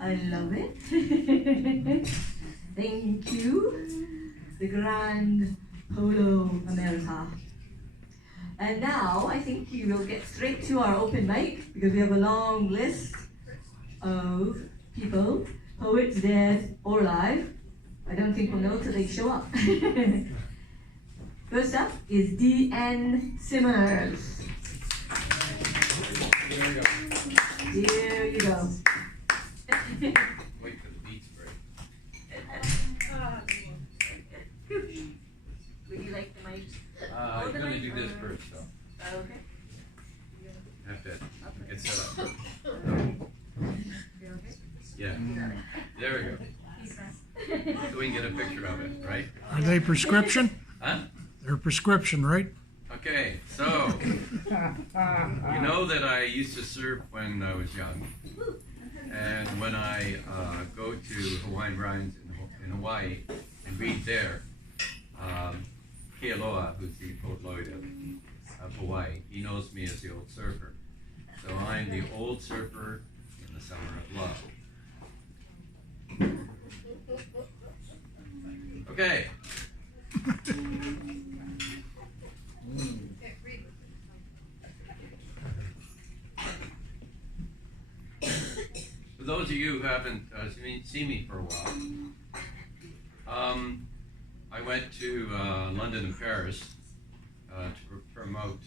I love it. Thank you. The Grand Polo America. And now I think we will get straight to our open mic because we have a long list of people, poets dead or alive. I don't think we'll know till they show up. First up is D.N. Simmers. Here we go. Here you go. Wait for the beats break. Would you like the mic? You're going to do this first, though. Okay. Have to get set up. You okay? Yeah. There we go. So we can get a picture of it, right? Are they prescription? Huh? They're prescription, right? Okay, so you know that I used to surf when I was young, and when I go to Hawaiian Brines in Hawaii and read there, Kealoha, who's the poet laureate of Hawaii, he knows me as the old surfer. So I'm the old surfer in the summer of love. Okay. For those of you who haven't seen me for a while, I went to London and Paris to promote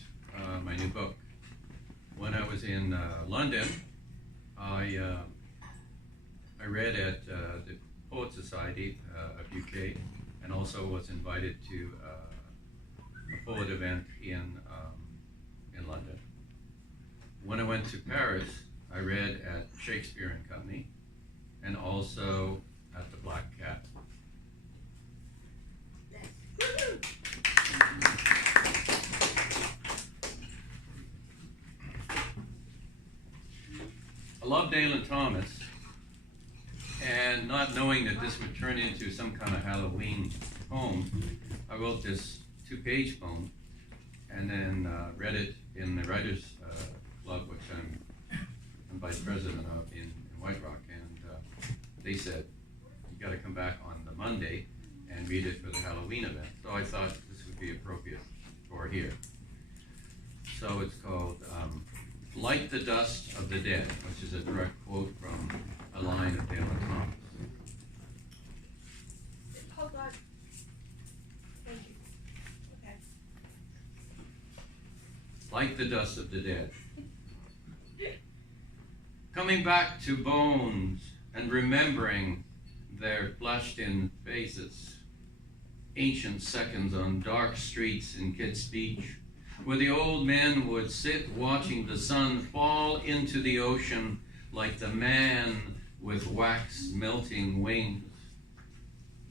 my new book. When I was in London, I read at the Poet Society of UK, and also was invited to a poet event in London. When I went to Paris, I read at Shakespeare and Company, and also at the Black Cat. I love Dalen Thomas, and not knowing that this would turn into some kind of Halloween poem, I wrote this 2-page poem, and then read it in the Writers Club, which I'm vice president of in White Rock, and they said, you got to come back on the Monday and read it for the Halloween event. So I thought this would be appropriate for here. So it's called Like the Dust of the Dead, which is a direct quote from a line of Dalen Thomas. Hold on. Thank you. Okay. Like the dust of the dead. Coming back to bones and remembering their flushed-in faces. Ancient seconds on dark streets in Kids Beach, where the old men would sit watching the sun fall into the ocean like the man with wax-melting wings.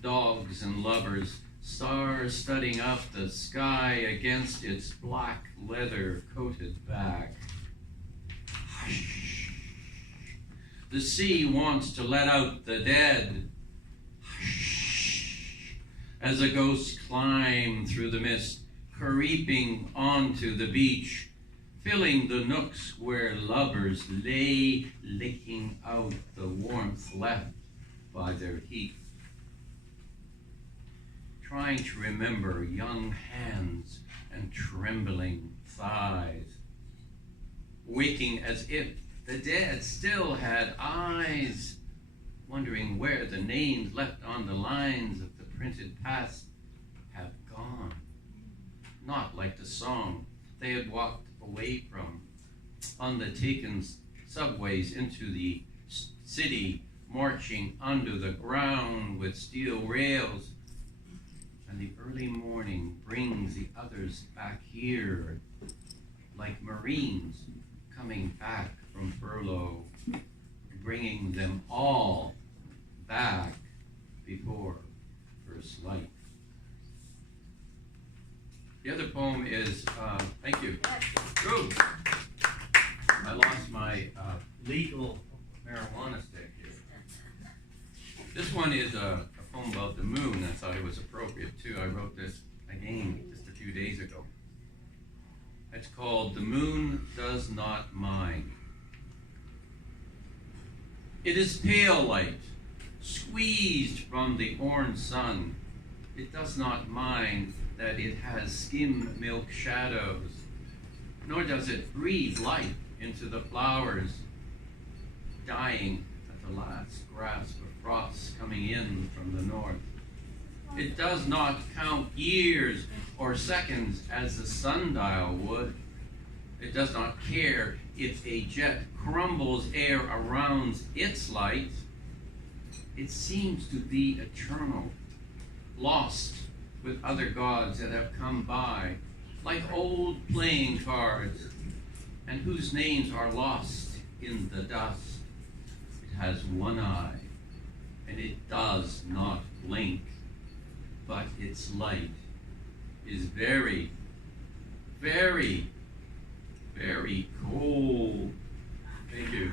Dogs and lovers, stars studding up the sky against its black leather-coated back. Hush. The sea wants to let out the dead. Hush. As a ghost climb through the mist, creeping onto the beach, filling the nooks where lovers lay, licking out the warmth left by their heat. Trying to remember young hands and trembling thighs. Waking as if the dead still had eyes, wondering where the names left on the lines of the printed past have gone. Not like the song they had walked away from on the taken subways into the city, marching under the ground with steel rails. And the early morning brings the others back here, like Marines coming back from furlough, bringing them all back before first light. The other poem is, thank you. Good. I lost my legal marijuana stick here. This one is a poem about the moon. I thought it was appropriate too. I wrote this again just a few days ago. It's called The Moon Does Not Mind. It is pale light, squeezed from the orange sun. It does not mind that it has skim milk shadows, nor does it breathe life into the flowers, dying at the last grasp of frost coming in from the north. It does not count years or seconds as the sundial would. It does not care if a jet crumbles air around its light. It seems to be eternal, lost with other gods that have come by, like old playing cards, and whose names are lost in the dust. It has one eye, and it does not blink, but its light is very, very, very cold. Thank you.